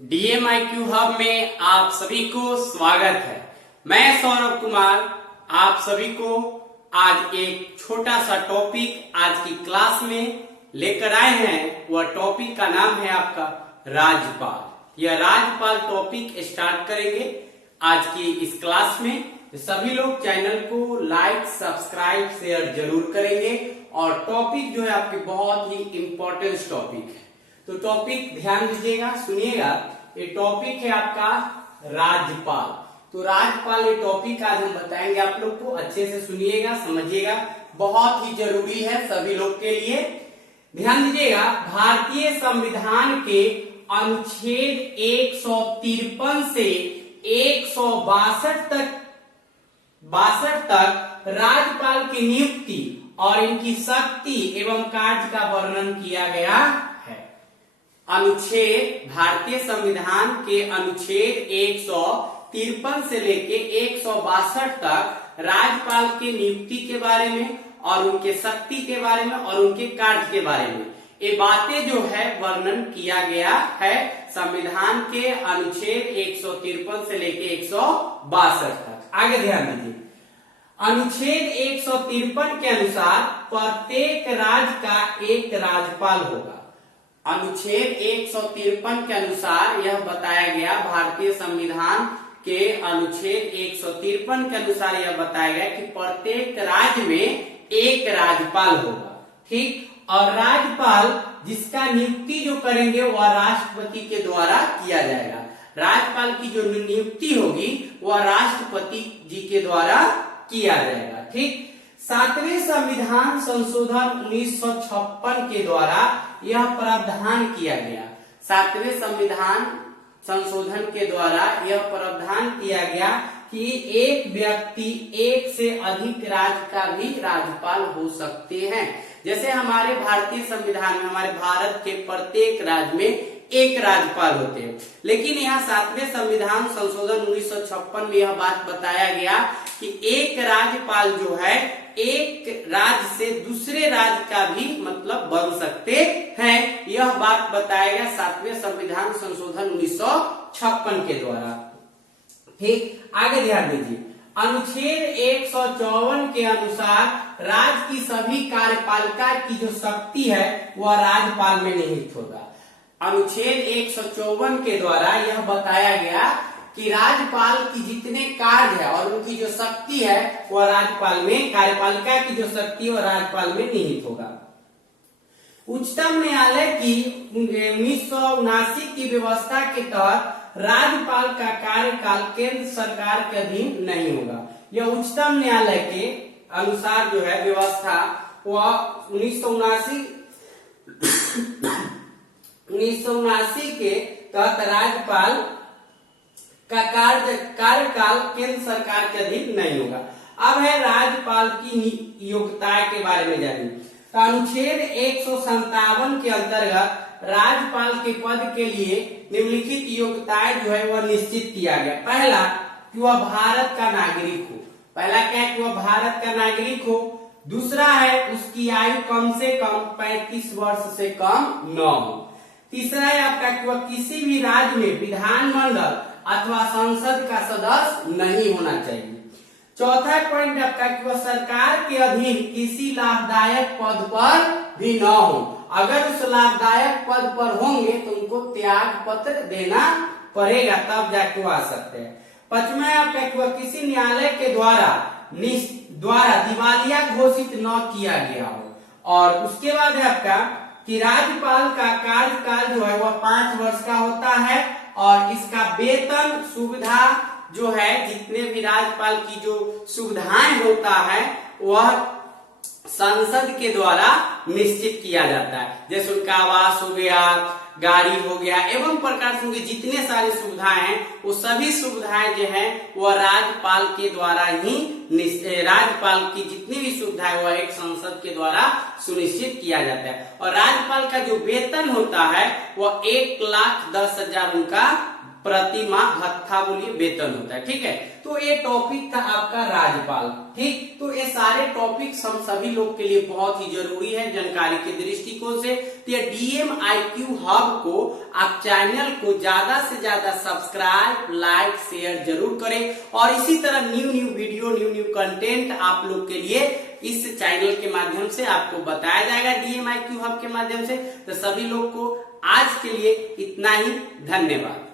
DMIQ hub में आप सभी को स्वागत है। मैं सौरभ कुमार आप सभी को आज एक छोटा सा टॉपिक आज की क्लास में लेकर आए हैं। वह टॉपिक का नाम है आपका राज्यपाल। यह राज्यपाल टॉपिक स्टार्ट करेंगे आज की इस क्लास में। सभी लोग चैनल को लाइक सब्सक्राइब शेयर जरूर करेंगे और टॉपिक जो है आपके बहुत ही इंपॉर्टेंट टॉपिक है, तो टॉपिक ध्यान दीजिएगा, सुनिएगा। ये टॉपिक है आपका राज्यपाल। तो राज्यपाल ये टॉपिक आज हम बताएंगे आप लोग को। अच्छे से सुनिएगा, समझिएगा, बहुत ही जरूरी है सभी लोग के लिए। ध्यान दीजिएगा, भारतीय संविधान के अनुच्छेद 153 से 162 तक राज्यपाल की नियुक्ति और इनकी शक्ति एवं कार्य का वर्णन किया गया है। अनुच्छेद भारतीय संविधान के अनुच्छेद 153 से लेके 162 तक राज्यपाल की नियुक्ति के बारे में और उनके शक्ति के बारे में और उनके कार्य के बारे में ये बातें जो है वर्णन किया गया है संविधान के अनुच्छेद 153 से लेके 162 तक। आगे ध्यान दीजिए, अनुच्छेद 153 के अनुसार प्रत्येक राज्य का एक राज्यपाल होगा। अनुच्छेद 153 के अनुसार यह बताया गया, भारतीय संविधान के अनुच्छेद 153 के अनुसार यह बताया गया कि प्रत्येक राज्य में एक राज्यपाल होगा। ठीक, और राज्यपाल जिसका नियुक्ति जो करेंगे वह राष्ट्रपति के द्वारा किया जाएगा। राज्यपाल की जो नियुक्ति होगी वह राष्ट्रपति जी के द्वारा किया जाएगा। ठीक, 7वें संविधान संशोधन 1956 के द्वारा यह प्रावधान किया गया। 7वें संविधान संशोधन के द्वारा यह प्रावधान किया गया कि एक व्यक्ति एक से अधिक राज्य का भी राज्यपाल हो सकते हैं। जैसे हमारे भारतीय संविधान में हमारे भारत के प्रत्येक राज्य में एक राज्यपाल होते हैं, लेकिन यहाँ 7वें संविधान संशोधन 1956 में यह बात बताया गया कि एक राज्यपाल जो है एक राज्य से दूसरे राज्य का भी मतलब बन सकते हैं। यह बात बताया गया 7वें संविधान संशोधन 1956 के द्वारा। ठीक, आगे ध्यान दीजिए, अनुच्छेद 154 के अनुसार राज्य की सभी कार्यपालिका की जो शक्ति है वह राज्यपाल में निहित होगा। अनुच्छेद 154 के द्वारा यह बताया गया कि राज्यपाल की जितने कार्य है और उनकी जो शक्ति है वह राज्यपाल में, कार्यपालिका की जो शक्ति है वह राज्यपाल में निहित होगा। उच्चतम न्यायालय की 1979 की व्यवस्था के तहत राज्यपाल का कार्यकाल केंद्र सरकार के अधीन नहीं होगा। यह उच्चतम न्यायालय के अनुसार जो है व्यवस्था वह 1979 के तहत राज्यपाल का कार्यकाल केंद्र सरकार के अधीन नहीं होगा। अब है राज्यपाल की योग्यताएं के बारे में जानिए। तो अनुच्छेद 157 के अंतर्गत राज्यपाल के पद के लिए निम्नलिखित योग्यताएं जो है वह निश्चित किया गया। पहला कि वह भारत का नागरिक हो। पहला क्या है कि वह भारत का नागरिक हो। दूसरा है उसकी आयु कम से कम 35 वर्ष से कम न हो। तीसरा है आपका कि वह किसी भी राज्य में विधानमंडल अथवा संसद का सदस्य नहीं होना चाहिए। चौथा पॉइंट आपका कि वह सरकार के अधीन किसी लाभदायक पद पर भी न हो। अगर उस लाभदायक पद पर होंगे तो उनको त्याग पत्र देना पड़ेगा, तब जाके वो आ सकते हैं। पांचवा है आपका कि वह किसी न्यायालय के द्वारा दिवालिया घोषित न किया गया हो। और उसके बाद है आपका कि राज्यपाल का कार्यकाल जो है वह 5 वर्ष का होता है और इसका वेतन सुविधा जो है जितने भी राज्यपाल की जो सुविधाएं होता है वह संसद के द्वारा निश्चित किया जाता है। जैसे उनका आवास हो गया, गाड़ी हो गया एवं प्रकार से उनकी जितने सारी सुविधाएं हैं वो सभी सुविधाएं जो है वह राज्यपाल के द्वारा ही, राज्यपाल की जितनी भी सुविधाएं वह एक संसद के द्वारा सुनिश्चित किया जाता है। और राज्यपाल का जो वेतन होता है वह 1,10,000 उनका प्रतिमाह भत्ता बोलिए वेतन होता है। ठीक है, तो ये टॉपिक था आपका राज्यपाल। ठीक, तो ये सारे टॉपिक्स हम सभी लोग के लिए बहुत ही जरूरी है जानकारी के दृष्टिकोण से। तो ये DMIQ हब को आप चैनल को ज्यादा से ज्यादा सब्सक्राइब, लाइक, शेयर जरूर करें और इसी तरह न्यू वीडियो, न्यू कंटेंट आप लोग के लिए इस चैनल के माध्यम से आपको बताया जाएगा, DMIQ हब के माध्यम से। तो सभी लोग को आज के लिए इतना ही, धन्यवाद।